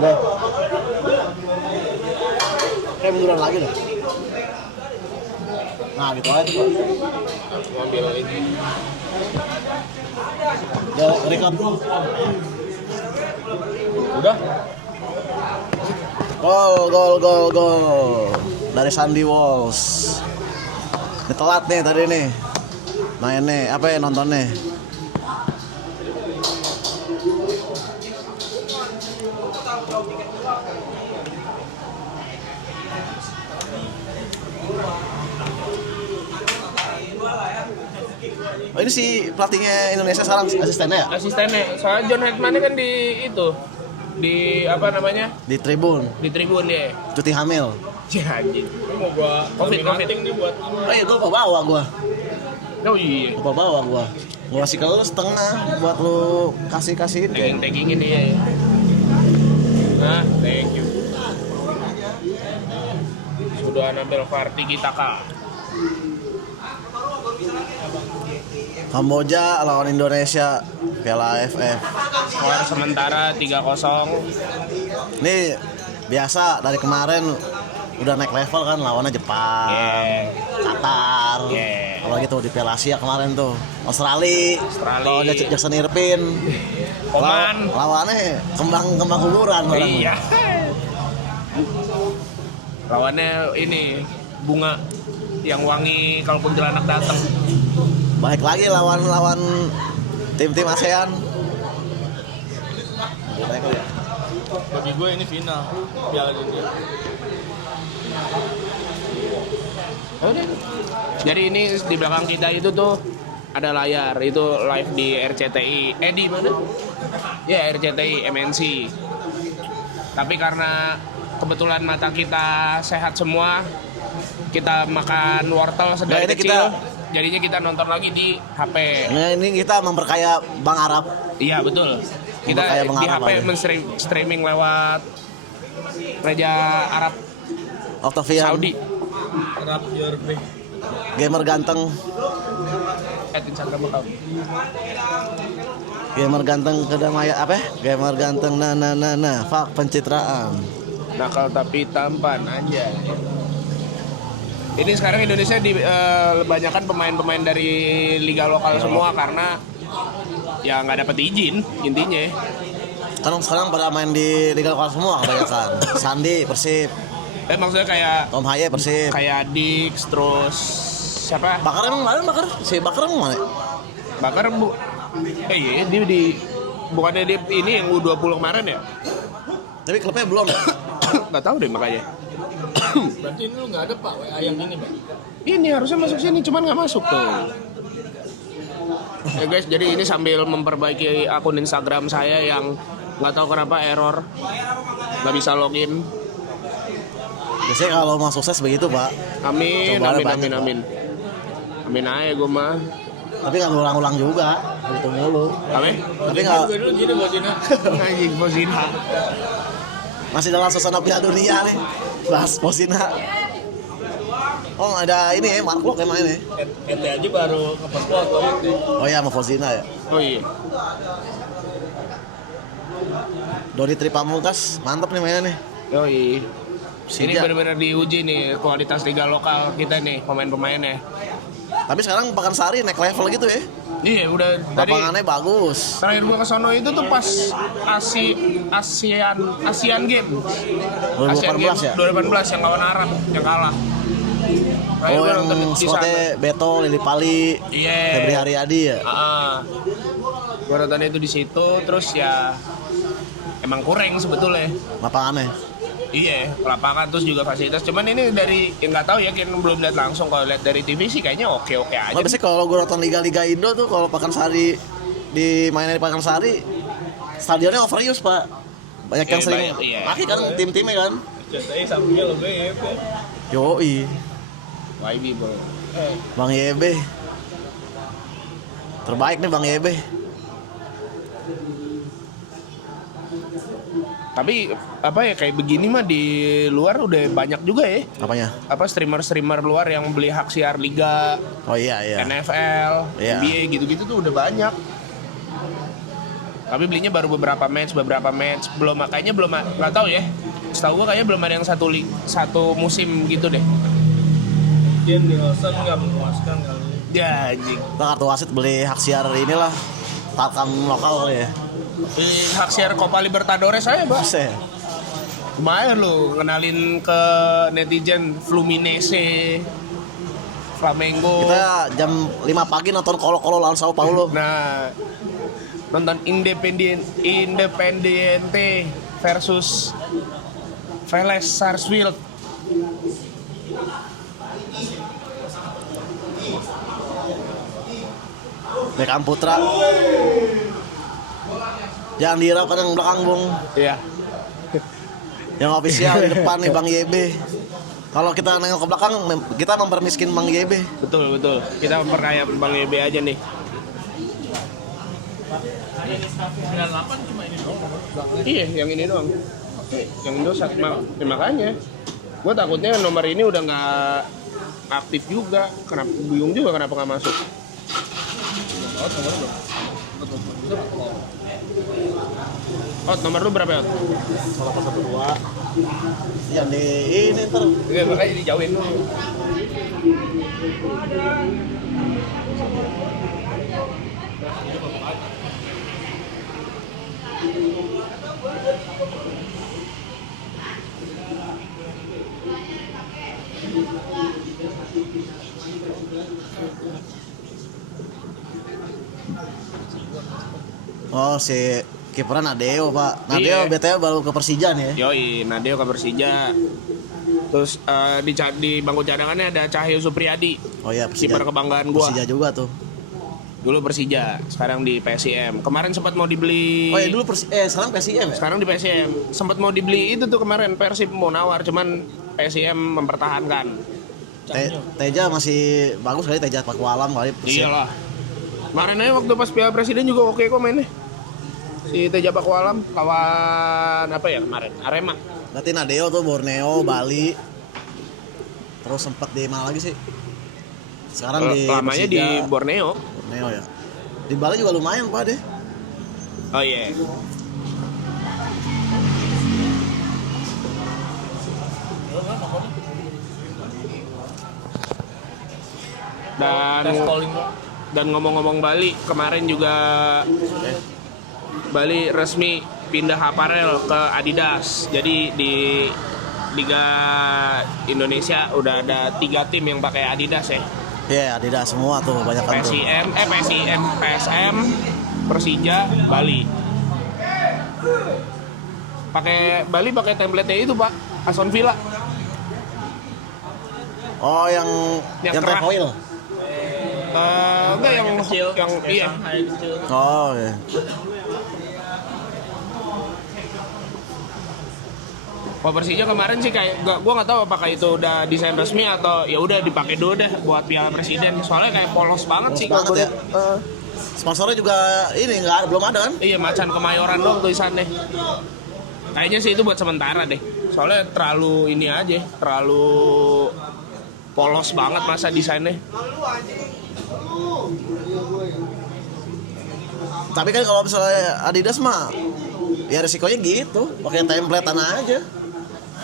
Deh. Kayak munduran lagi deh. Nah, gitu aja tuh. Ngambil ini. Udah record. Udah. Gol dari Sandy Walsh. Ini telat nih tadi nih mainnya, apa ya nontonnya. Oh, ini si pelatihnya Indonesia sekarang asistennya ya? Asistennya, soalnya John Hekman kan di itu, di apa namanya? Di Tribun. Di Tribun dia. Cuti hamil. Ya anjing. Mau gua COVID nih buat. Oh iya, gua bawa gua. Oh iya. Gua bawa gua. Gua kasih ke lu setengah buat lu kasih-kasihin kayak. Tagging ini ya. Nah, thank you. Sudah nambel Varti Gitaka. Kamboja lawan Indonesia Piala AFF. Skor sementara 3-0. Ini biasa dari kemarin udah naik level kan, lawannya Jepang, Qatar, kalau gitu di Piala Asia kemarin tuh Australia. Kalau Jackson Irvin, Oman, lawannya kembang kuburan. Iya. Lawannya ini bunga yang wangi kalau kuntilanak datang. Baik lagi lawan tim-tim ASEAN. Bagi gue ini final Piala Dunia. Jadi ini di belakang kita itu tuh ada layar, itu live di RCTI. Di mana? Ya RCTI MNC. Tapi karena kebetulan mata kita sehat semua, kita makan wortel sedari kecil. Jadinya kita nonton lagi di HP. Nah, ini kita memperkaya Bang Arab. Iya betul. Kita di HP streaming lewat Raja Arab Octavian Saudi. Arab Yorbe. Gamer ganteng. Instagram kau. Gamer ganteng kedamaian apa? Gamer ganteng fak pencitraan. Nakal tapi tampan aja. Ini sekarang Indonesia kebanyakan pemain-pemain dari liga lokal semua karena ya nggak dapat izin intinya. Kan sekarang pada main di liga lokal semua kebanyakan. Sandi Persib. Maksudnya kayak Tom Haye Persib. Kayak Dix terus siapa? Bakar emang mana Bakar? Si Bakar emang mana? Bakar iya dia di bukannya dia ini yang U20 kemarin ya? Tapi klubnya belum. Nggak tahu deh makanya. Berarti ini lu nggak ada Pak WA yang ini Pak? Ini harusnya masuk sini, cuman nggak masuk tuh. Ya guys, jadi ini sambil memperbaiki akun Instagram saya yang nggak tahu kenapa error, nggak bisa login. Biasanya kalau mau sukses begitu Pak. Amin aja gue mah. Tapi nggak berulang-ulang juga, gitu mulu. Tapi nggak. Gue dulu gini Bosina. Anjing Bosina. Masih dalam suasana Piala Dunia nih, bahas Bosina. Oh ada ini ya, Mark Lok yang main ya. Ente aja baru ngepost foto itu. Oh iya, sama Bosina ya. Oh iya. Doni Tripamungkas, mantap nih mainnya nih. Oh iya. Ini Sija. benar-benar diuji nih kualitas liga lokal kita nih pemain-pemainnya. Tapi sekarang Pakansari naik level gitu ya. Iya udah dari Lapangannya bagus. terakhir gua kesono itu tuh pas Asian Games 2018 ya? 2018 yang lawan Arab yang kalah. Terakhir Oh gua yang nonton di squadnya sana. Beto, Lili Pali, Iya. Febri Haryadi ya. Gua nonton itu di situ terus ya emang kurang sebetulnya. Lapangannya. Iya, lapangan terus juga fasilitas. Cuman ini dari nggak tahu ya, kan belum lihat langsung. Kalau lihat dari TV sih kayaknya oke-oke aja. Nah, biasanya kalau gue nonton Liga Indo tuh kalau Pakansari di mainnya di Pakansari stadionnya overuse Pak. Banyak yang sering pakai kan tim-timnya kan. Contohnya sampingnya lo gue ya. Yoi, YB bro. Bang Yebe. Terbaik nih Bang Yebe. Tapi apa ya kayak begini mah di luar udah banyak juga ya. Apanya? Apa streamer luar yang beli hak siar liga, Oh iya. NFL, Iya. NBA gitu-gitu tuh udah banyak. Tapi belinya baru beberapa match. Belum, makanya belum, nggak tahu ya. Setahu gue kayaknya belum ada yang satu musim gitu deh. Mungkin Nielsen nggak memuaskan kali. Ya anjing. Kita kartu wasit beli hak siar inilah Tarkam lokal kali ya. Hak siar Copa Libertadores saya, Pak. Buset. Lumayan lu ngenalin ke netizen Fluminense, Flamengo. Kita jam 5 pagi nonton Colo-Colo lawan Sao Paulo. Nah, nonton Independiente versus Vélez Sarsfield. Beckham Putra. Jangan dihiraukan yang belakang, Bung. Iya. Yang ofisial di depan nih Bang YB. Kalau kita nengok ke belakang, kita mempermiskin Bang YB. Betul. Kita memperkaya Bang YB aja nih. 98 cuma ini doang. Iya, yang ini doang. Yang Indosat makanya. Gue takutnya nomor ini udah nggak aktif juga. Kenapa bingung juga kenapa nggak masuk? Nomor lu berapa ya? 112. Yang di ini ntar. Iya, makanya dijauhin dulu. Oh, si kiperan Nadeo, Pak. Nadeo Iya. BTW baru ke Persija nih ya. Yoi, Nadeo ke Persija. Terus di bangku cadangannya ada Cahyo Supriyadi, Oh iya, kiper kebanggaan gua. Persija juga tuh. Dulu Persija, sekarang di PSIM. Kemarin sempat mau dibeli. Oh iya, dulu sekarang PSIM ya? Sekarang di PSIM. Sempat mau dibeli itu tuh kemarin Persib mau nawar, cuman PSIM mempertahankan. Teja masih bagus kali, Teja Pakualam kali. Iyalah. Kemarin aja waktu pas Piala Presiden juga oke kok mainnya. Si Teja Pakualam lawan apa ya kemarin? Arema. Berarti Nadeo tuh Borneo, Bali. Terus sempat di mana lagi sih? Sekarang di Lamanya Persija. di Borneo. Borneo ya. Di Bali juga lumayan, Pak deh. Oh iya. Dan ngomong-ngomong Bali, kemarin juga Bali resmi pindah aparel ke Adidas. Jadi di Liga Indonesia udah ada 3 tim yang pakai Adidas ya. Iya, Adidas semua tuh, banyak kan tuh. PSM, Persija, Bali. Bali pakai template itu, Pak. Aston Villa. Oh, yang cerah. foil. Enggak yang kecil, iya. kecil. Oh, iya. Kalau Persija kemarin sih kayak gua nggak tahu apakah itu udah desain resmi atau ya udah dipakai dulu deh buat Piala Presiden. Soalnya kayak polos banget Polos sih banget kalau ya. Sponsornya juga ini belum ada kan? Iya, Macan Kemayoran dong tulisannya. Kayaknya sih itu buat sementara deh. Soalnya terlalu ini aja, terlalu polos banget masa desainnya. Tapi kan kalau misalnya Adidas mah ya resikonya gitu, pakai template tanah aja.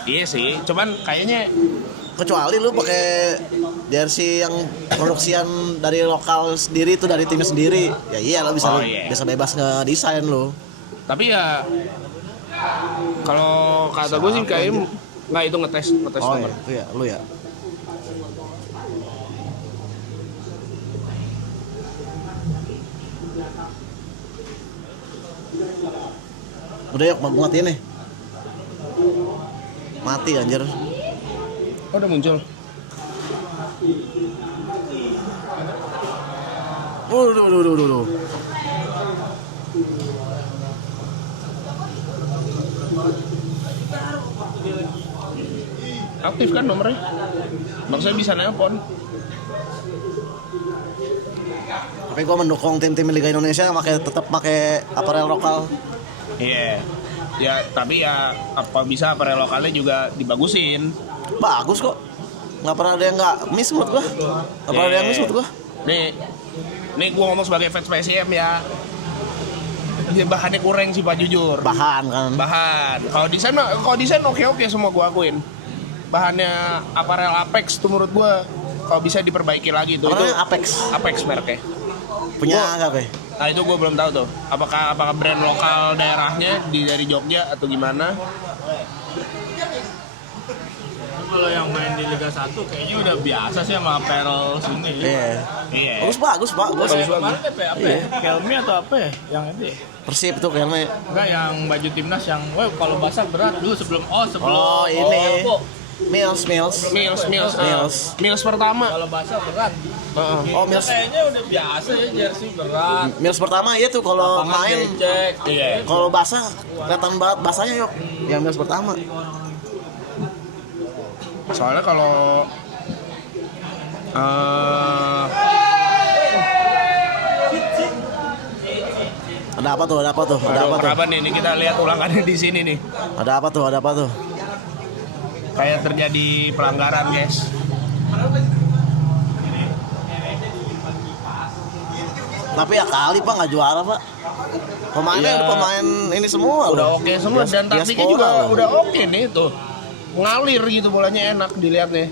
Iya sih, cuman kayaknya Kecuali lu pakai jersey yang produksian dari lokal sendiri itu, dari tim sendiri. Ya iya lo bisa bisa bebas ngedesain lo. tapi ya kalau kata gue sih kayaknya nggak itu ngetes Oh nomor. iya, itu ya, lu ya. Udah yuk, mau matiin nih. Mati anjir. Oh, udah muncul. Waduh. Aktif kan nomornya? Maksudnya bisa nelpon. Tapi gua mendukung tim-tim Liga Indonesia tetap pakai aparel lokal. Iya. Ya, tapi ya apa bisa aparel lokalnya juga dibagusin. Bagus kok. Nggak pernah ada yang nggak miss menurut gua. Nggak pernah ada yang miss menurut gua. Nih gua ngomong sebagai fans PSM ya. bahannya kurang sih Pak, jujur. Bahan kan. Bahan. Kalau desain oke semua gua akuin. Bahannya aparel Apex tuh menurut gua kalau bisa diperbaiki lagi tuh. Apa Itu namanya? Apex mereknya. punya apa? Nah itu gue belum tahu tuh. Apakah brand lokal daerahnya dari Jogja atau gimana? Kalau yang main di Liga 1 kayaknya udah biasa sih sama apparel sini. Iya. Bagus Pak. Kayak kemarin apa ya? Helmi atau apa ya? Yang ini. Persib tuh kayaknya. Enggak, yang baju timnas yang kalau basah berat dulu sebelum ini. Elbow. Mills. Mills pertama. Kalau basah berat. Mills. Kayaknya udah biasa ya jersey berat. Mills pertama iya tuh kalau Lapangan main. becek. Iya. Kalau basah kelihatan banget basahnya yuk. Yang Mills pertama. Soalnya kalau Ada apa tuh? Kenapa nih? Ini kita lihat ulangannya di sini nih. Ada apa tuh? Kayak terjadi pelanggaran, guys. Tapi ya kali Pak nggak juara Pak. Pemainnya Iya. udah pemain ini semua Udah loh. oke semua dan taktiknya juga udah oke nih tuh. Ngalir gitu, bolanya enak dilihatnya.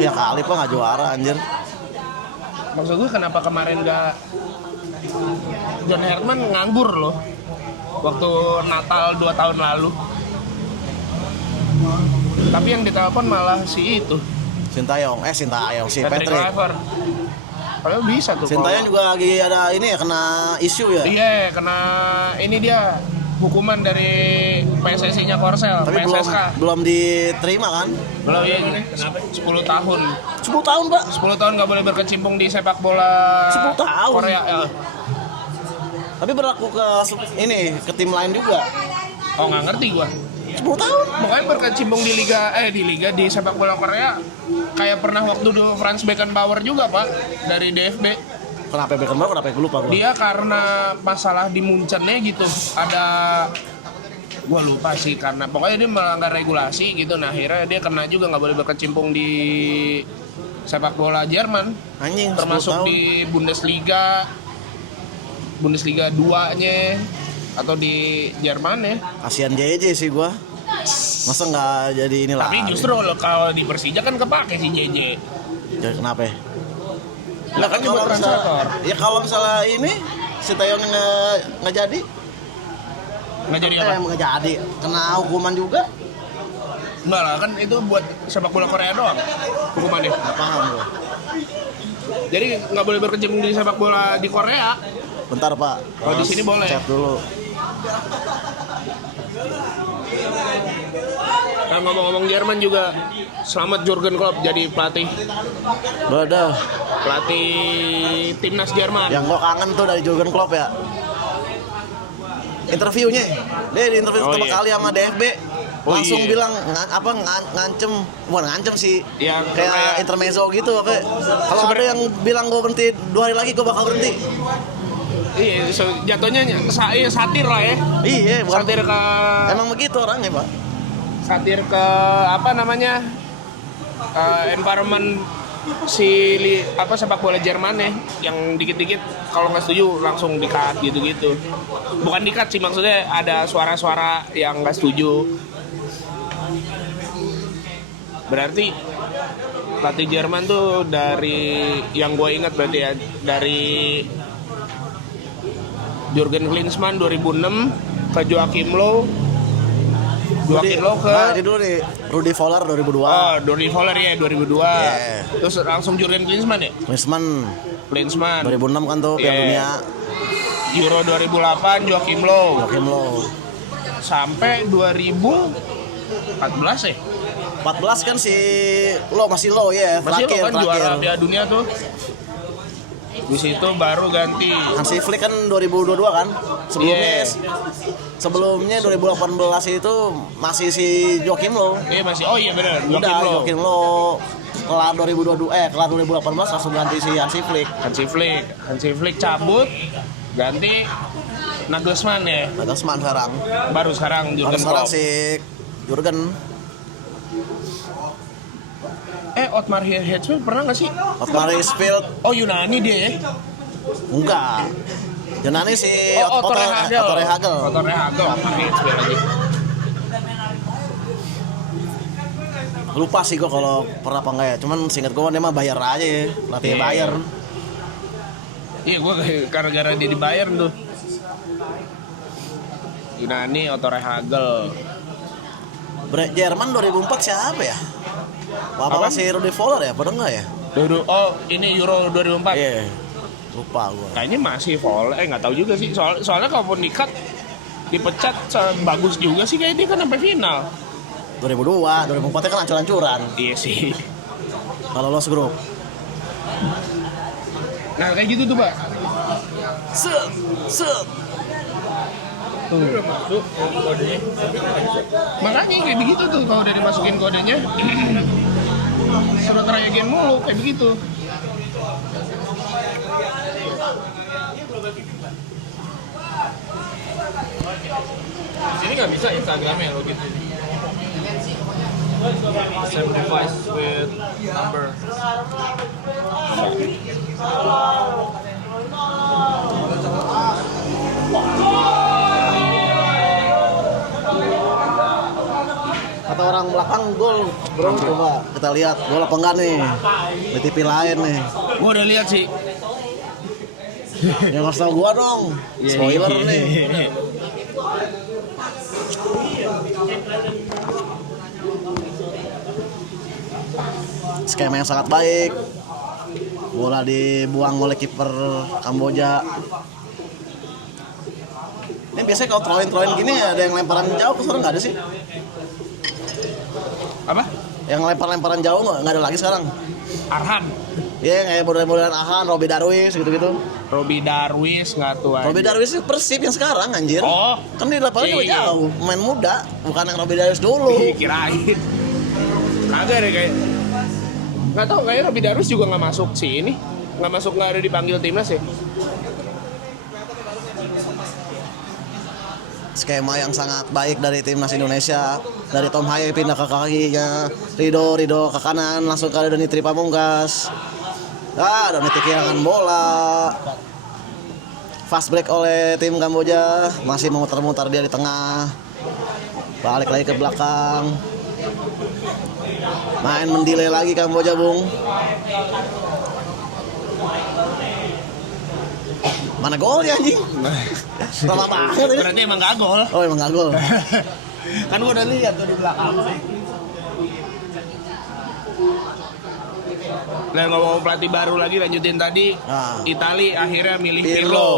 Ya kali Pak nggak juara anjir. Maksud gue kenapa kemarin gak John Herman nganggur loh waktu Natal 2 tahun lalu. Tapi yang ditelepon malah si itu Sintayong si Patrick. Kluivert. Padahal bisa tuh. Sintayong juga lagi ada ini ya kena isu ya. Iya, kena ini dia hukuman dari PSSI-nya Korsel, Tapi PSSK. belum diterima kan? Belum ya, kenapa? 10 tahun. 10 tahun Pak. 10 tahun nggak boleh berkecimpung di sepak bola 10 tahun. Korea. Ya. Tapi berlaku ke tim lain juga. Oh nggak ngerti gua. 10 tahun. Pokoknya berkecimpung di liga di sepak bola Korea kayak pernah waktu dulu Franz Beckenbauer juga Pak dari DFB. Kenapa Beckenbauer? Kenapa gue lupa gua. Dia karena masalah di Munchennya gitu ada gua lupa sih karena pokoknya dia melanggar regulasi gitu. Nah akhirnya dia kena juga nggak boleh berkecimpung di sepak bola Jerman. Anjing. 10 Termasuk tahun. di Bundesliga 2-nya atau di Jerman ya. Kasihan JJ sih gua. Masa nggak jadi inilah. Tapi justru kalau di Persija kan kepake si JJ. Jadi kenapa ya? Lah kan juga translator. Ya kalau misalnya ini Sintayong nggak jadi. Nggak jadi apa? Nggak jadi. Kena hukuman juga. Enggak lah, kan itu buat sepak bola Korea doang hukumannya. Nggak paham gua. Jadi nggak boleh berkecimpung di sepak bola di Korea. Bentar Pak. Kalau di sini boleh. Chat dulu. Nah ngomong-ngomong Jerman juga, selamat Jurgen Klopp jadi pelatih timnas Jerman. Yang gua kangen tuh dari Jurgen Klopp ya. Interviewnya, dia di interview pertama kali sama DFB langsung bilang ngancem sih, Ya, kayak intermezzo gitu apa. Kalau ada yang bilang gua berhenti 2 hari lagi gua bakal berhenti. Iya, jatuhnya satir lah ya. Iya, bukan Satir ke emang begitu orangnya Pak. satir ke apa namanya environment sepak bola Jerman ya, yang dikit-dikit kalau nggak setuju langsung di-cut gitu-gitu. Bukan di-cut sih, maksudnya ada suara-suara yang nggak setuju. Berarti pelatih Jerman tuh dari yang gue ingat berarti ya dari Jurgen Klinsmann 2006 ke Joachim Löw. Joachim Löw ke Nah, ini dulu nih, Rudi Voller 2002. Oh, Rudi Voller ya 2002. Yeah. Terus langsung Jurgen Klinsmann ya? Klinsmann 2006 kan tuh Piala Dunia. Euro 2008 Joachim Löw. Sampai 2014 ya? 14 kan si masih Löw ya, Masih lo kan terakhir. juara Piala Dunia tuh. Di situ baru ganti. Hansi Flick kan 2022 kan. Sebelumnya 2018 itu masih si Joachim Löw. Iya masih. Oh iya benar. Joachim Löw. Kelar 2018 langsung ganti si Hansi Flick. Hansi Flick cabut, ganti Nagelsmann ya. Nagelsmann sekarang. Baru sekarang Jurgen Sekarang Klopp. si Jurgen. Otmar Hitzfeld pernah nggak sih? Otmar Hitzfeld Oh Yunani dia ya? enggak. Yunani si Otto Rehhagel. Otto Rehhagel. Otto Rehhagel apa nih sekali lagi. Lupa sih gue kalau pernah apa enggak ya. Cuman seingat gue dia mah bayar aja ya. Pelatih Iya. bayar. Iya, gue gara-gara dia dibayar tuh. Yunani, Otto Rehhagel. Jerman 2004 siapa ya? Apa Apa? si Rudi Voller ya? Pada enggak ya? Oh, ini Euro 2004. Iya. Lupa gue. Kayaknya masih Voller, nggak tahu juga sih. Soalnya kalaupun di-cut, dipecat bagus juga sih kayak dia kan sampai final. 2002, 2004 kan ancur-ancuran. Iya sih. Kalau lolos grup. Nah kayak gitu tuh Pak. Set. Udah masuk kodenya. Makanya kayak begitu tuh kalau udah dimasukin kodenya. Surat reagen mulu kayak begitu. Di sini nggak bisa Instagramnya lo gitu. Same device with number. Kata orang belakang gol, bro. Coba kita lihat gol apa enggak nih di TV lain nih. Gua udah lihat sih. Yang ngasih tau gua dong. Spoiler nih. Skema yang sangat baik. Bola dibuang oleh kiper Kamboja. Ini biasanya kalau throw-in gini ada yang lemparan jauh, sekarang nggak ada sih. Apa? Yang lemparan jauh nggak ada lagi sekarang. Arhan. Iya, kayak model-modelan Ahan, Robi Darwis gitu-gitu. Robi Darwis nggak tuh aja. Robi Darwis itu Persib yang sekarang anjir. Oh. Kan di lapangan juga Iya. jauh, pemain muda, bukan yang Robi Darwis dulu. Kirain. Kagak deh kayak. Nggak tahu kayaknya Robi Darwis juga nggak masuk sih ini. Nggak ada dipanggil timnas ya. Skema yang sangat baik dari timnas Indonesia. Dari Tom Haye pindah ke kakinya Rido ke kanan, langsung ke Donitri Pamungkas. Donitri kehilangan bola. Fast break oleh tim Kamboja. Masih memutar-mutar dia di tengah. Balik lagi ke belakang. Main mendelay lagi Kamboja, Bung. Mana golnya anjing? Lama banget ini. Berarti emang gak gol. Oh, emang gak gol. Kan gua udah lihat tuh di belakang. Nah ngomong pelatih baru lagi lanjutin tadi. Nah. Itali akhirnya milih Pirlo. Pirlo.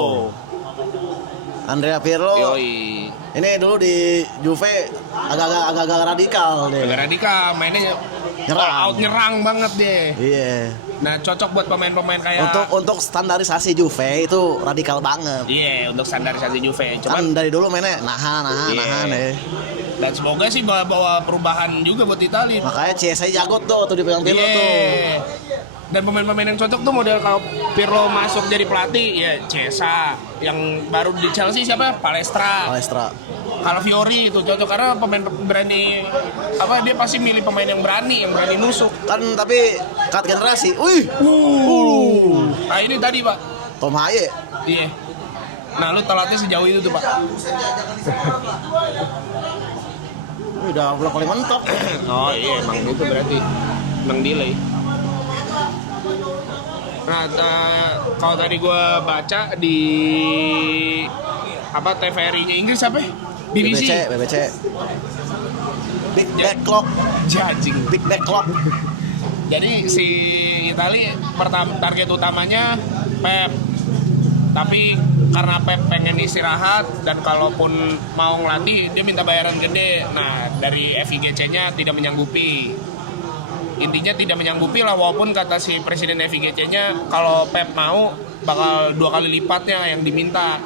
Andrea Pirlo. Yoi. Ini dulu di Juve agak-agak radikal deh. Agak radikal mainnya Nyerang. all out nyerang banget deh. Iya. Nah cocok buat pemain-pemain kayak Untuk standarisasi Juve itu radikal banget. Iya, untuk standarisasi Juve. Cuman Kan dari dulu mainnya nahan ya. dan semoga sih bawa perubahan juga buat Itali. Makanya CSI jago tuh dipegang Pirlo tuh. Dan pemain-pemain yang cocok tuh model kalau Pirlo masuk jadi pelatih ya Cesa. Yang baru di Chelsea siapa? Palestra. Kalau Fiori itu cocok karena pemain berani dia pasti milih pemain yang berani nusuk. Kan tapi cut generasi. Wih. Nah ini tadi Pak. Tom Haye. Iya. Nah lu telatnya sejauh itu tuh Pak. Udah ulang kali mentok. Oh iya emang itu berarti emang delay. Nah kalau tadi gue baca di TVRI-nya Inggris apa? BBC. BBC. Big backlog. Big backlog. Jadi si Itali target utamanya Pep. Tapi karena Pep pengen istirahat dan kalaupun mau ngelatih dia minta bayaran gede. Nah, dari FIGC-nya tidak menyanggupi. Intinya tidak menyanggupi lah walaupun kata si presiden FIGC-nya kalau Pep mau bakal 2 kali lipatnya yang diminta.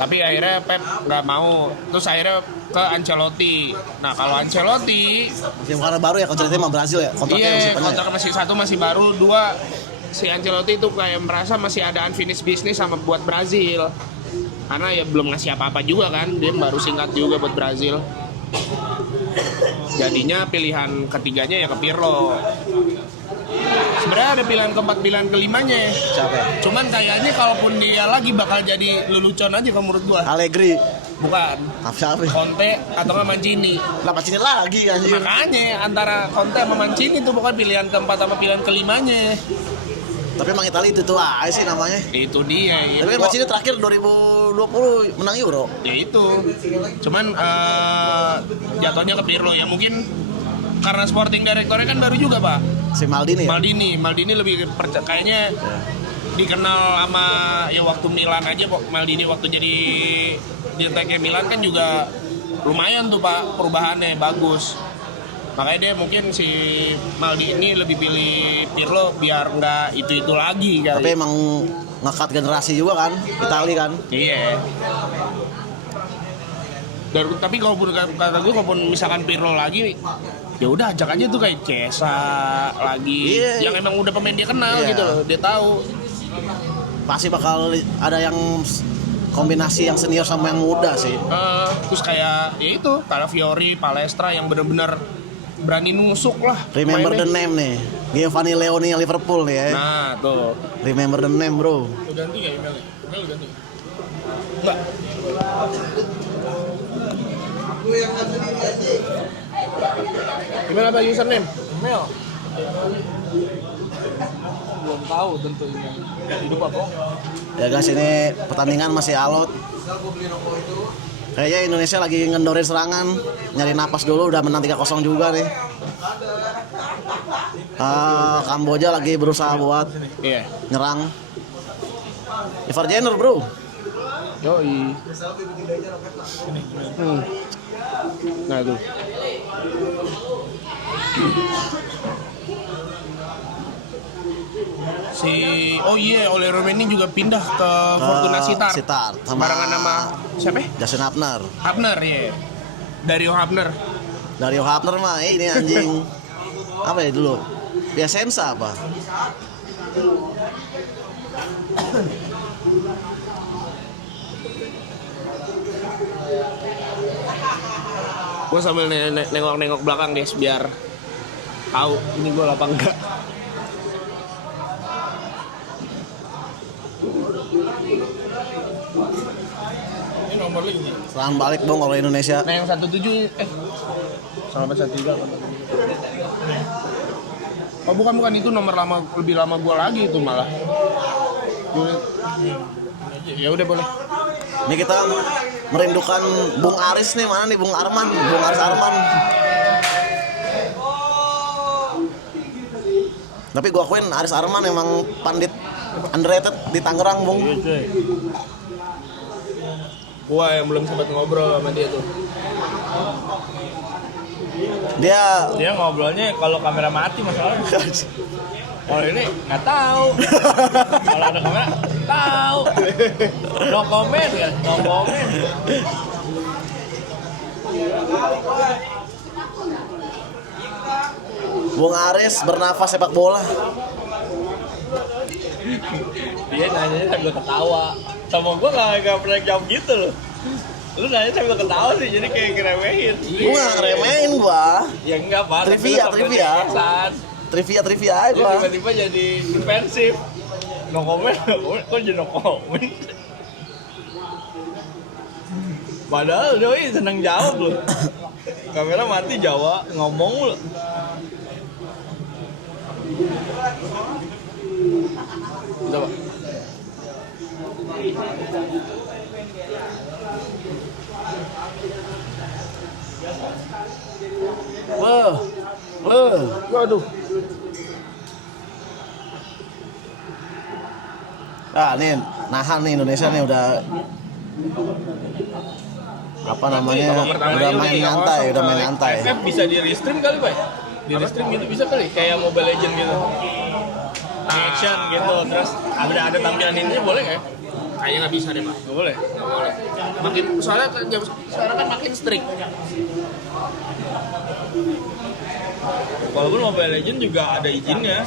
Tapi akhirnya Pep nggak mau. Terus akhirnya ke Ancelotti. Nah kalau Ancelotti Musim karena baru ya kontraknya sama Brazil ya. kontrak masih satu masih baru. 2 si Ancelotti itu kayak merasa masih ada unfinished business sama buat Brazil. Karena ya belum ngasih apa-apa juga kan. Dia baru singkat juga buat Brazil. Jadinya pilihan ketiganya ya ke Pirlo. Sebenarnya ada pilihan keempat, pilihan kelimanya. Siapa? Cuman kayaknya kalaupun dia lagi bakal jadi lelucon aja kalau menurut gua. Allegri. Bukan. Siapa? Conte atau nggak Mancini. Lah Mancini lagi anjir. Makanya antara Conte sama Mancini itu bukan pilihan keempat sama pilihan kelimanya. Tapi emang Italia itu tuh aja sih namanya. Itu dia. Tapi kan Mancini terakhir 2020 menang Euro. Ya itu. Cuman jatuhnya ke Pirlo ya mungkin karena sporting directornya kan baru juga Pak. Si Maldini ya? Maldini lebih kayaknya dikenal sama ya waktu Milan aja kok. Maldini waktu jadi direkturnya Milan kan juga lumayan tuh Pak perubahannya bagus. Makanya dia mungkin si Maldini lebih pilih Pirlo biar nggak itu lagi kali. Tapi emang ngekat generasi juga kan, Italia kan. Iya. Tapi kalau kata gue kalaupun misalkan Pirlo lagi ya udah ajak aja tuh kayak Cesa lagi yang emang udah pemain dia kenal gitu loh, dia tahu. Pasti bakal ada yang kombinasi yang senior sama yang muda sih. Terus kayak ya itu Calafiori, Palestra yang benar-benar berani nusuk lah. Remember mainnya. the name nih, Giovanni Leoni yang Liverpool nih ya. Nah tuh. Remember the name bro. Lu ganti nggak emailnya? Email ganti. Enggak. Email apa username? Email. Belum tahu tentu email. Hidup apa? Ya guys, ini pertandingan masih alot. Kayaknya Indonesia lagi ngendorin serangan, nyari napas dulu, udah menang 3-0 juga nih. Kamboja lagi berusaha buat nyerang. Ivar Jenner bro. Yoi. Nah tuh. Oleh Romeni juga pindah ke Fortuna Sittard. Barengan nama siapa? Jason Hapner. Hapner ya. Dario Hapner mah ini anjing. Apa ya dulu? Piacenza apa? Gue sambil nengok-nengok belakang guys biar tahu ini gol apa enggak. Ini nomor lagi nih. Serangan balik dong oleh Indonesia. Nah yang 17 sama 13. Oh bukan itu nomor lebih lama gua lagi itu malah. Ya udah boleh. Ini kita merindukan Bung Aris nih, mana nih Bung Aris Arman. Tapi gua akuin Aris Arman emang pandit underrated di Tangerang, Bung. Gua yang belum sempat ngobrol sama dia tuh. Dia ngobrolnya kalau kamera mati masalahnya. Kalau ini nggak tahu. Kalau ada kamera tahu. No comment ya, no comment. Bung Aris bernafas sepak bola. Dia nanya sambil ketawa. Sama gua nggak pernah jawab gitu loh. Lu nanya sambil ketawa sih, jadi kayak ngeremehin. Gua nggak ngeremehin gua. Ya enggak Pak. Trivia aja gua. Tiba-tiba jadi defensif. No comment, kok jadi no comment? Padahal doi seneng jawab loh. Kamera mati Jawa ngomong loh. Udah, Pak. Waduh. Nah, nih nahan nih Indonesia nih udah apa namanya? Udah main nyantai. FF bisa di restream kali, Pak? Di restream gitu bisa kali, kayak Mobile Legend gitu. Action gitu, terus ada tampilan ininya boleh nggak ya? Kayaknya nggak bisa deh Pak. Nggak boleh. Makin soalnya sekarang kan makin strict. Walaupun Mobile Legend juga ada izinnya.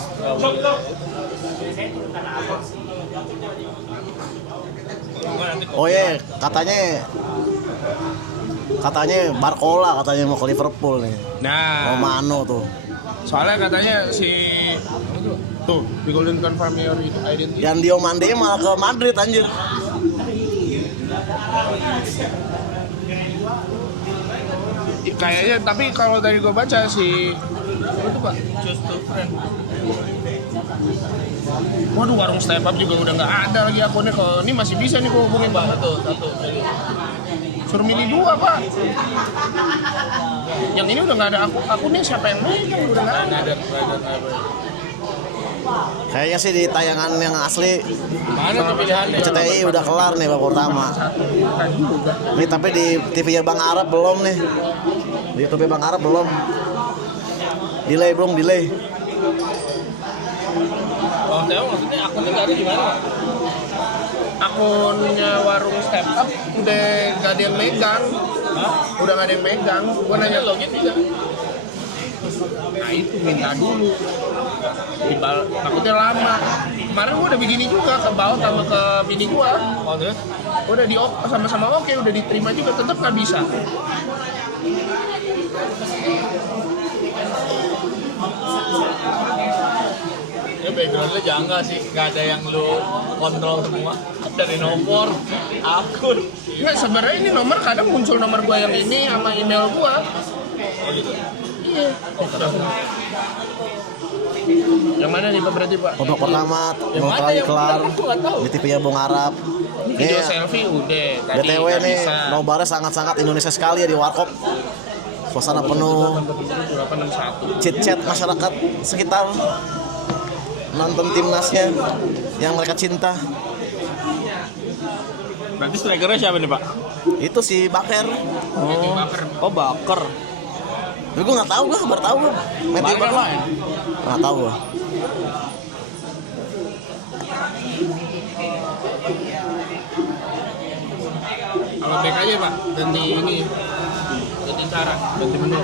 Oh iya, katanya katanya Barcola katanya mau ke Liverpool nih. Nah, Romano tuh. soalnya katanya si tuh di Golden Confirm Your Identity. Dan Diomande malah ke Madrid anjir. Kayaknya, tapi kalau dari gue baca si itu Pak, Just to friend. waduh, warung Step Up juga udah nggak ada lagi akunnya. Kalau ini masih bisa nih gue hubungin Pak. Satu. Suruh milih 2 Pak. Yang ini udah nggak ada akunnya, siapa yang megang udah nggak ada. Kayaknya sih di tayangan yang asli Mana tuh pilihannya? CTI udah kelar nih babak pertama. Bukan juga. Nih tapi di TV-nya Bang Arab belum nih. Di YouTube Bang Arab belum. Delay. Oh, Teo maksudnya akunnya nggak ada di mana? Pak? Akunnya warung Step Up udah nggak ada yang megang. Udah nggak ada yang megang. Gue nanya Login tidak? nah itu minta dulu. Takutnya lama. Kemarin gue udah begini juga ke Baut sama ke bini gue. Oh, terus? Udah di sama-sama oke, udah diterima juga, tetap nggak bisa. Ya backgroundnya janggal sih, nggak ada yang lu kontrol semua dari nomor, akun. Nggak, sebenarnya ini nomor kadang muncul nomor gue yang ini sama email gue. Oh gitu. Iya. Yang mana nih Pak berarti Pak? Babak pertama Yang mau mana kali yang kelar benar? Aku nggak tahu. di TV-nya Bang Arab. Video Nih, selfie udah. Tadi BTW nggak nih bisa. nobarnya sangat-sangat Indonesia sekali ya di Warkop. Suasana penuh 861. chit-chat masyarakat sekitar nonton timnasnya yang mereka cinta. Berarti strikernya siapa nih Pak? Itu si Baker. Oh Baker. Gue nggak tahu, baru tahu. Matthew Baker Baker. main. Nggak tahu gue. Kalau back aja Pak, ganti ini. Ganti cara, ganti menu.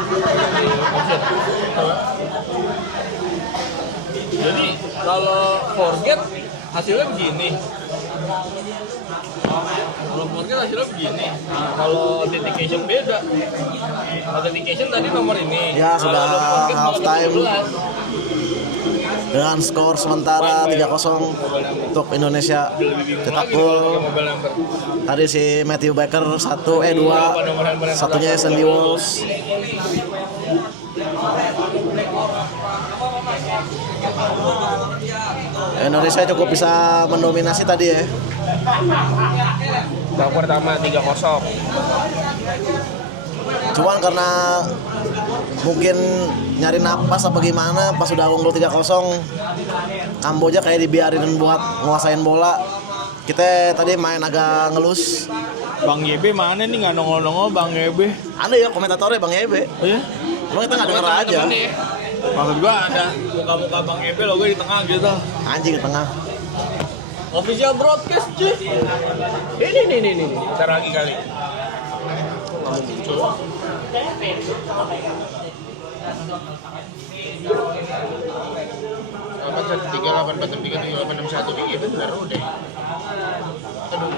Jadi kalau forget hasilnya begini. Kalau forget hasilnya begini. Nah, kalau authentication beda. Authentication tadi nomor ini. Ya, Kalau sudah lo forget half nomor time. 12. Dengan skor sementara 3-0 untuk Indonesia. Cetak gol. Tadi si Matthew Baker 2, satunya Sandy Walsh. Indonesia cukup bisa mendominasi tadi ya. Babak pertama 3-0. Cuman karena mungkin nyari napas apa gimana pas udah unggul 3-0 Kamboja kayak dibiarin buat nguasain bola. Kita tadi main agak ngelus. Bang YB mana nih nggak nongol-nongol Bang YB? Ada ya komentatornya Bang Yebe. Oh ya? Emang kita nggak denger aja. Maksud gua ada muka-muka Bang YB logo di tengah gitu. Anjing di tengah. Official broadcast cuy. Ini. Ntar lagi kali. Kamu muncul. Apa 138433861 ini benar udah. Aduh.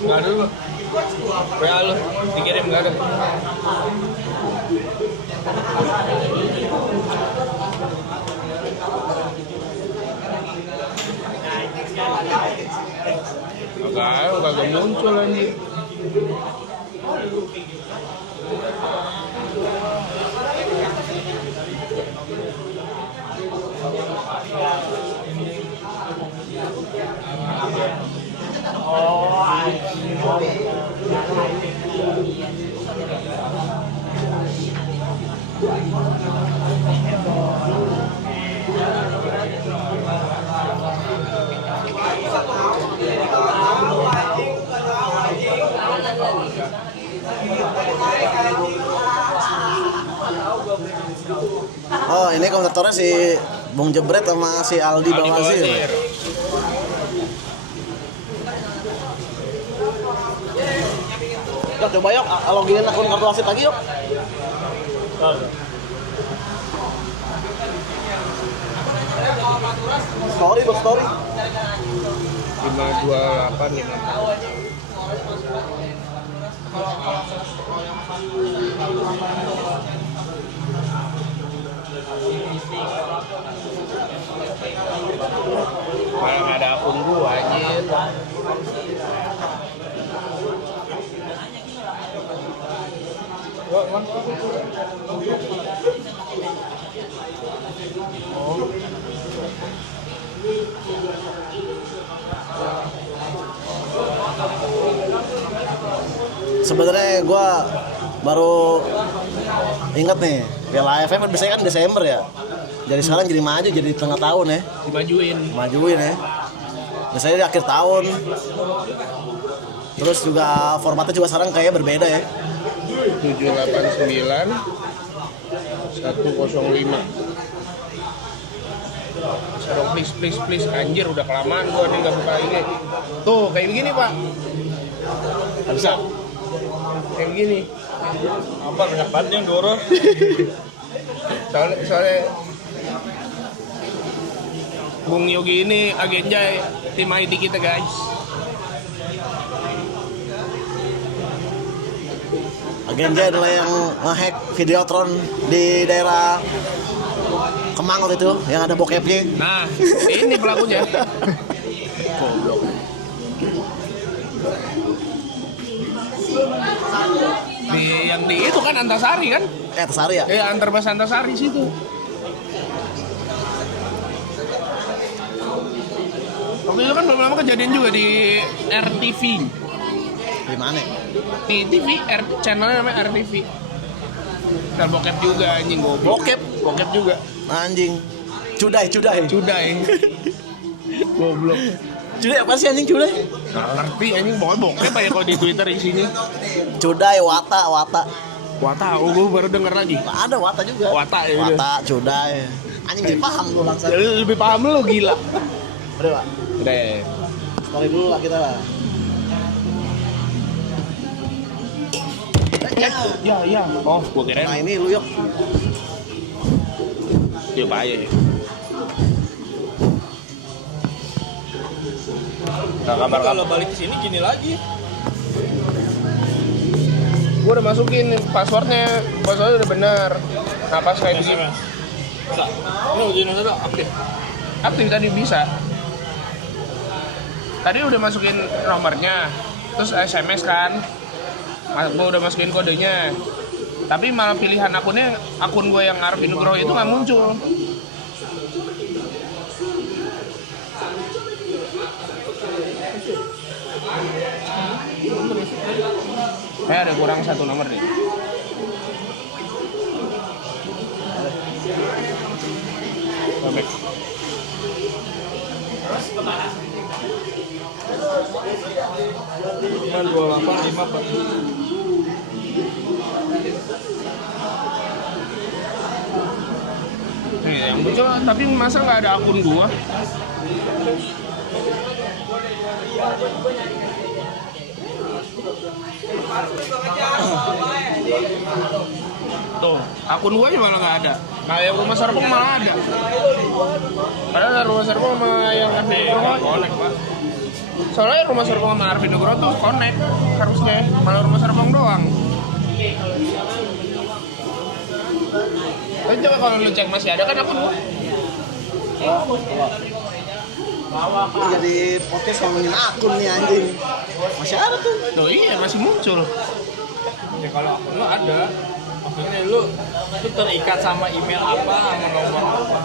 Nggak ada lu. WA lu dikirim nggak ada. Kagak muncul anjir. Oh ini komentatornya si Bung Jebret sama si Aldi Bawazir. Yuk coba yuk login akun kartu wasit lagi yuk. Story. 528 5. Malah nggak ada akun gua anjir. Sebenarnya gue baru inget nih, Piala AFF kan biasanya kan Desember ya. Jadi sekarang jadi maju jadi tengah tahun ya. Dimajuin ya. Biasanya di akhir tahun. Terus juga formatnya juga sekarang kayaknya berbeda ya. 789 105. Sorong please anjir udah kelamaan gua nih nggak buka ini. Tuh kayak begini pak. Bisa. Kayak begini. Apa banyak banget yang dorong? Soalnya Bung Yogi ini agen Jai tim ID kita guys. Agen Jai adalah yang nge-hack Videotron di daerah Kemang waktu itu yang ada bokepnya. Nah, ini pelakunya. Goblok. Yang di itu kan Antasari kan? Antasari ya? Iya, Anterbas Antasari situ. Waktu itu kan belum lama kejadian juga di RTV. Di mana? Di TV, channelnya namanya RTV. Dan bokep juga anjing goblok. Bokep juga. Anjing. Cudai. Goblok. Cudai apa sih anjing cudai? Nggak ngerti anjing pokoknya bokep aja kalau di Twitter isinya. Cudai, wata. Wata, gue baru denger lagi. Ada wata juga. Wata ya udah. Wata, cudai. Anjing jadi paham lu langsung. Lebih paham lu gila. Udah, Pak. Udah. Story dulu lah kita lah. Ya. Oh, gua kirain. Nah ini lu yuk. Ya bahaya ya. Nah, kabar kalau balik ke sini gini lagi. Gua udah masukin passwordnya udah benar. Nah pas kayak begini. Bisa. Ini ujian udah aktif. Tadi bisa. Tadi udah masukin nomornya, terus SMS kan. Gue udah masukin kodenya, tapi malah pilihan akun gue yang Arvin Nugroho itu nggak muncul. Ada kurang 1 nomor nih. Baik. Cuman 285 Pak. Nih, yang muncul tapi masa nggak ada akun gua? Tuh, akun gua malah nggak ada. Nah, yang rumah Serpong malah ada. Padahal rumah Serpong sama yang Arvin Nugroho connect, Pak. Soalnya rumah Serpong sama Arvin Nugroho tuh connect harusnya, malah rumah Serpong doang. Tapi coba kalau lu cek masih ada kan akun gua? Jadi podcast ngomongin akun nih anjing. Masih ada tuh. Tuh iya masih muncul. Ya kalau akun lu ada. Maksudnya lu terikat sama email apa, sama nomor apa.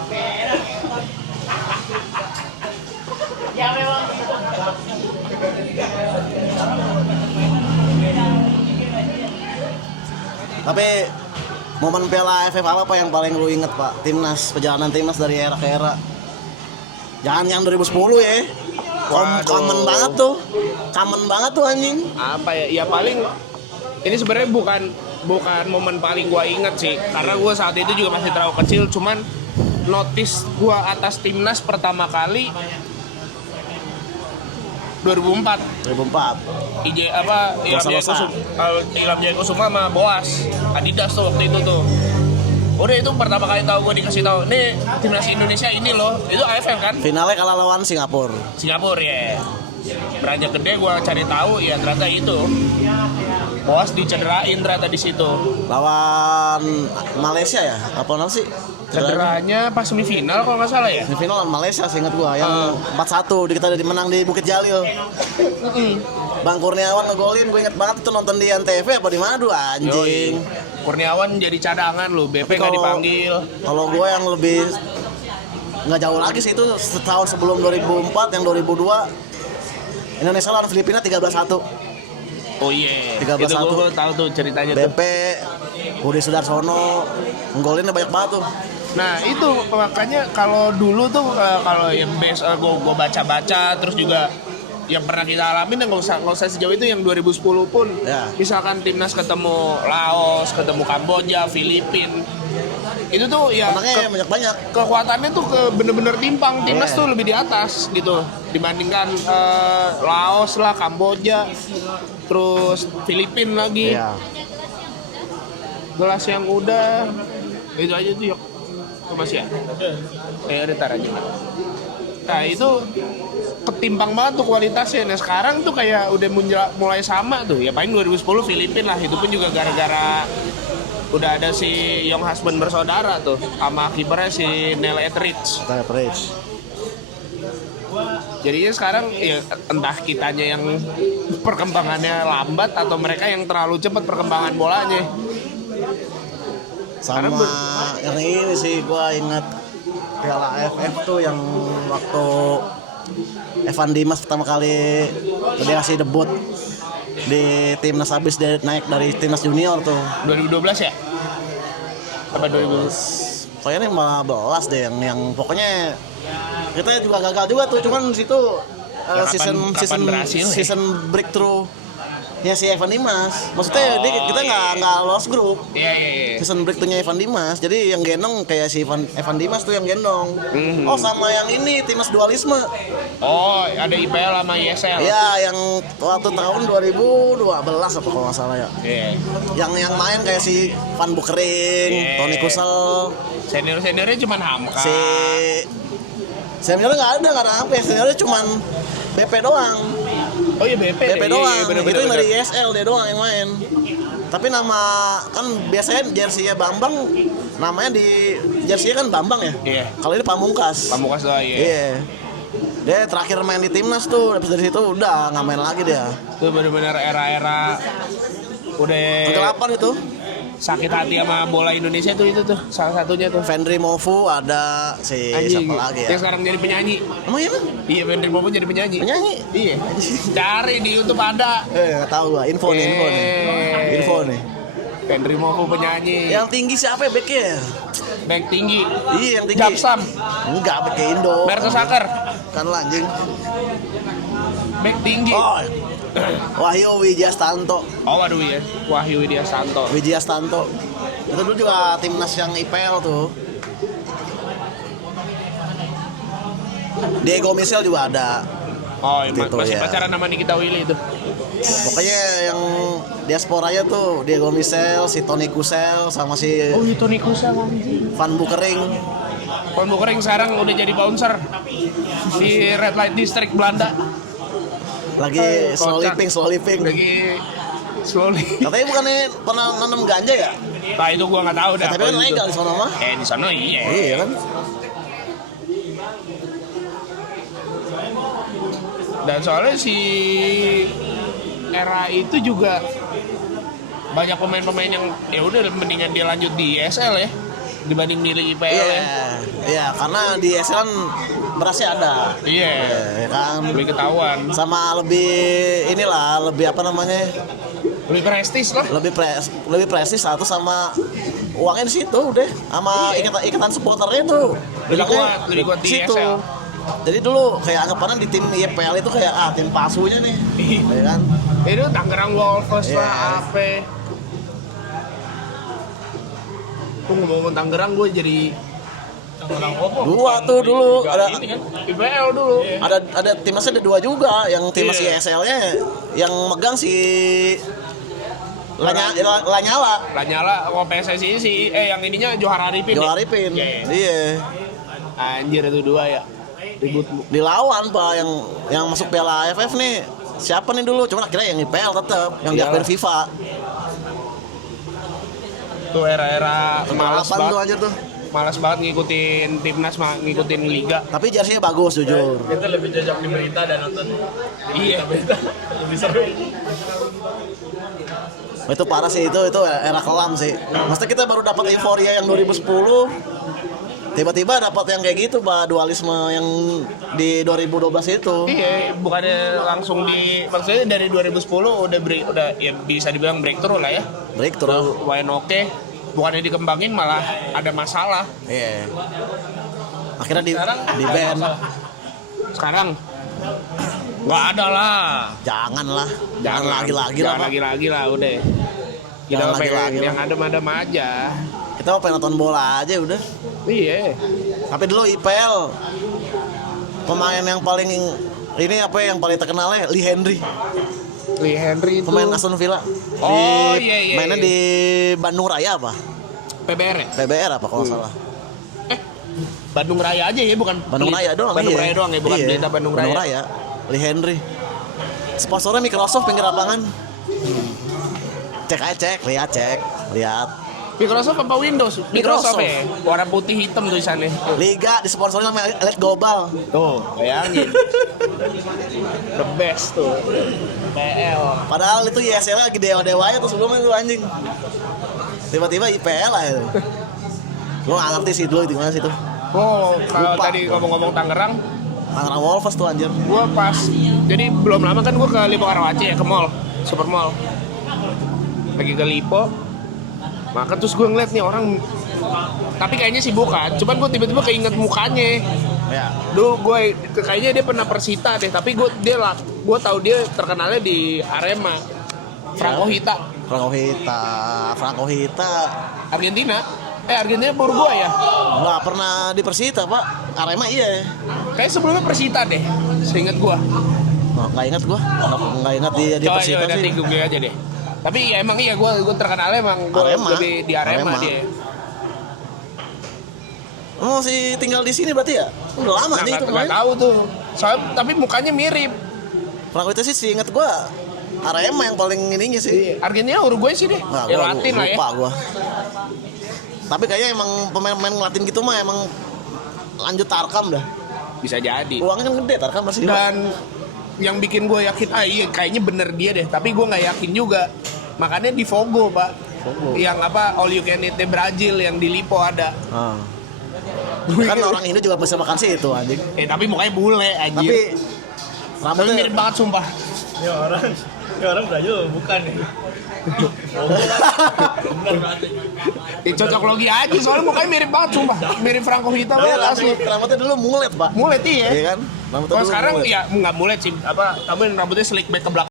Ya memang. Tapi momen Piala AFF apa yang paling lu inget Pak? Perjalanan timnas dari era ke era. Jangan yang 2010 ya. Common banget tuh anjing. Apa ya? Ya paling ini sebenarnya bukan momen paling gua inget sih, karena gua saat itu juga masih terlalu kecil. Cuman notice gua atas timnas pertama kali 2004. Ilham Jaya Kusuma sama Boas Adidas tuh waktu itu tuh. Udah itu pertama kali tahu gue dikasih tahu nih timnas Indonesia ini loh. Itu AFF kan? Finalnya kalah lawan Singapura ya. beranjak gede gue cari tahu ya ternyata itu Boas dicederain ternyata di situ. Lawan Malaysia ya? Apa sih? Cederanya pas semifinal kalau nggak salah ya. Semifinal lawan Malaysia seingat gua yang 4-1 kita udah menang di Bukit Jalil. Bang Kurniawan ngegolin, gue inget banget itu nonton di Antv apa di mana tuh anjing. Kurniawan jadi cadangan loh, BP nggak dipanggil. Kalau gue yang lebih nggak jauh lagi sih itu setahun sebelum 2004 yang 2002 Indonesia lawan Filipina 13-1. Oh iya, 13-1. itu gue tahu tuh ceritanya tuh. BP, Budi Sudarsono, nggolinnya banyak banget tuh. Nah itu makanya kalau dulu tuh kalau yang base gue baca-baca terus juga yang pernah kita alamin nggak usah sejauh itu yang 2010 pun. Ya. Misalkan timnas ketemu Laos, ketemu Kamboja, Filipina, itu tuh ya banyak kekuatannya tuh bener-bener timpang. Timnas tuh lebih di atas gitu dibandingkan Laos lah, Kamboja, terus Filipina lagi. Gelas yang udah itu aja tuh yuk. Masih ya? Retar aja. Nah itu ketimpang banget tuh kualitasnya. Nah sekarang tuh kayak udah mulai sama tuh. Ya paling 2010 Filipina lah. Itu pun juga gara-gara udah ada si Young Husband bersaudara tuh sama kipernya si Neil Etheridge. Jadinya sekarang ya entah kitanya yang perkembangannya lambat atau mereka yang terlalu cepat perkembangan bolanya. Sama yang ini sih gua ingat Piala AFF tuh yang waktu Evan Dimas pertama kali dia ngasih debut di timnas habis dia naik dari timnas junior tuh 2012 ya? Apa 2012? Kayaknya 15 deh yang pokoknya kita juga gagal juga tuh cuman di situ season breakthrough ya si Evan Dimas. Maksudnya kita nggak lost group. Iya. Season breakthroughnya Evan Dimas. Jadi yang gendong kayak si Evan Dimas tuh yang gendong. Oh sama yang ini timnas dualisme. Oh ada IPL sama ISL. Iya yang waktu tahun 2012 apa kalau nggak salah ya. Yang main kayak si Van Bukering, Tony Kusel. Seniornya cuma Hamka. Seniornya nggak ada apa ya. Seniornya cuma BP doang. Oh iya BP doang. Bener, itu yang dari ISL dia doang yang main. Tapi nama kan biasanya jersey-nya Bambang namanya di jersey-nya kan Bambang ya. Iya. Kalau ini Pamungkas. Pamungkas doang ya. Iya. Dia terakhir main di timnas tuh, habis dari situ udah nggak main lagi dia. Itu benar-benar era-era udah kegelapan itu. Sakit hati sama bola Indonesia tuh itu tuh salah satunya tuh. Fendry Mofu ada si siapa lagi ya? Yang sekarang jadi penyanyi. Emang iya kan? Iya Fendry Mofu jadi penyanyi. Iya. Cari di YouTube ada. Nggak tahu gua. Info nih. Fendry Mofu penyanyi. Yang tinggi siapa ya backnya? Back tinggi. Iya yang tinggi. Gapsam. Enggak back Indo. Mertesacker. Kan anjing. Back tinggi. Oh. Wahyu Wijayanto. Oh waduh ya. Wahyu Wijayanto. Itu dulu juga timnas yang IPL tuh. Diego Michel juga ada. Oh masih pacaran sama Nikita Willy itu. Pokoknya yang diasporanya tuh Diego Michel, si Tony Kusel sama si Tony Kusel anjing. Van Bukering. Van Bukering sekarang udah jadi bouncer di Red Light District Belanda. Lagi slow living. Lagi slowly. Katanya bukannya pernah nanam ganja ya? Nah itu gua nggak tahu dah. Tapi kan legal di sana mah. Di sana iya. Iya kan? Dan soalnya si era itu juga banyak pemain-pemain yang ya udah mendingan dia lanjut di ESL ya dibanding milih IPL ya. Iya, karena di ESL kan berasnya ada. Iya. Kan lebih ketahuan. Sama lebih lebih apa namanya? Lebih prestis lah. Lebih prestis satu sama uangnya di situ udah sama ikatan supporternya tuh. Lebih kuat di situ. ESL. Jadi dulu kayak anggapannya di tim IPL itu kayak tim palsunya nih. Iya kan? Itu Tangerang Wolves lah apa. Tuh ngomong Tangerang gue jadi Tangerang Wolves. Dua tuh dulu ada ini kan IPL dulu. Ada timnasnya ada dua juga, yang timnas ESL-nya yang megang si Lanyala PSSI sih yang ininya Johar Arifin. Iya. Anjir itu dua ya. dilawan Pak yang masuk Piala AFF nih. Siapa nih dulu? Cuma akhirnya yang IPL tetap yang diakuin FIFA. Tuh era-era malas Apa tuh banget. anjir tuh. Malas banget ngikutin timnas, ngikutin liga. Tapi jersey-nya bagus jujur. Itu lebih cocok di berita dan nonton. Iya, berita lebih seru. Itu parah sih, itu era kelam sih. Maksudnya kita baru dapat euforia yang 2010. Tiba-tiba dapat yang kayak gitu, Pak, dualisme yang di 2012 itu. Iya, bukannya langsung maksudnya dari 2010 udah ya bisa dibilang breakthrough lah ya. Breakthrough. Lumayan oke. Bukannya dikembangin malah ada masalah. Iya. Akhirnya di ban. Sekarang nggak ada lah. Jangan lagi-lagi lah, Jangan Pak. lagi-lagi lah udah. Kita Jangan pengen lagi-lagi yang lah. adem-adem aja. Kita mau pengen nonton bola aja udah. Iya. Tapi dulu IPL pemain yang paling ini apa yang paling terkenalnya Lee Henry, Lee Henry itu pemain Aston Villa. Oh, iya. Mainnya di Bandung Raya apa? PBR ya? PBR apa kalau nggak salah? Bandung Raya aja ya, bukan Bandung Raya doang. Bandung iya. Raya doang ya, bukan Iya, Pelita Bandung Raya. Lee Henry. Sponsornya Microsoft pinggir lapangan. Cek, lihat. Microsoft apa Windows? Microsoft ya. Warna putih hitam tulisannya. Liga disponsori sama Elite Global. Tuh, bayangin. The best tuh. PL. Padahal itu YSL lagi dewa-dewanya tuh sebelumnya tuh anjing. Tiba-tiba IPL aja. Gua nggak ngerti sih dulu di mana sih tuh. Oh, kalau Lupa. tadi ngomong-ngomong Tangerang, Tangerang Wolves tuh anjir. gua pas jadi belum lama kan gua ke Lipo Karawaci ya, ke mall, Super Mall. Lagi ke Lipo. Maka terus gue ngeliat nih orang, tapi kayaknya sih bukan, cuman gue tiba-tiba keinget mukanya. Ya. Dulu gue kayaknya dia pernah Persita deh, tapi gue tahu dia terkenalnya di Arema. Franco Hita, Franco Hita. Argentina apa Uruguay ya? Nggak pernah di Persita, Pak. Arema iya. Kayak sebelumnya Persita deh, seingat gue. Nggak ingat gua. Nggak ingat di Persita Coba sih. nanti Google aja deh. Tapi ya emang iya gue terkenalnya emang gue Arema. lebih di Arema dia. Oh, masih tinggal di sini berarti ya? Udah lama nih itu. Nggak tahu tuh. Soalnya tapi mukanya mirip. Franco Hita sih ingat gua. Arema yang paling ininya sih. Argentina Uruguay sih deh. Nggak, Ya gua Latin lah ya. lupa gua. Tapi kayaknya emang pemain-pemain Latin gitu mah emang lanjut Tarkam dah. Bisa jadi. Uangnya kan gede Tarkam masih. Dan yang bikin gue yakin, iya kayaknya bener dia deh. Tapi gue nggak yakin juga. Makanya di Fogo, Pak. Yang apa, all you can eat di Brazil yang di Lipo ada. Kan orang Indo juga bisa makan sih itu anjing. Tapi mukanya bule anjir. Tapi Tapi rambutnya mirip banget sumpah. Ini orang Brazil bukan nih. Cocok logi aja soalnya mukanya mirip banget sumpah. Mirip Franco Hita Iya, banget asli. rambutnya dulu mulet, Pak. Mulet iya. Iya kan? Rambutnya Kalau dulu sekarang mulet. ya nggak mulet sih, tapi rambutnya slick back ke belakang.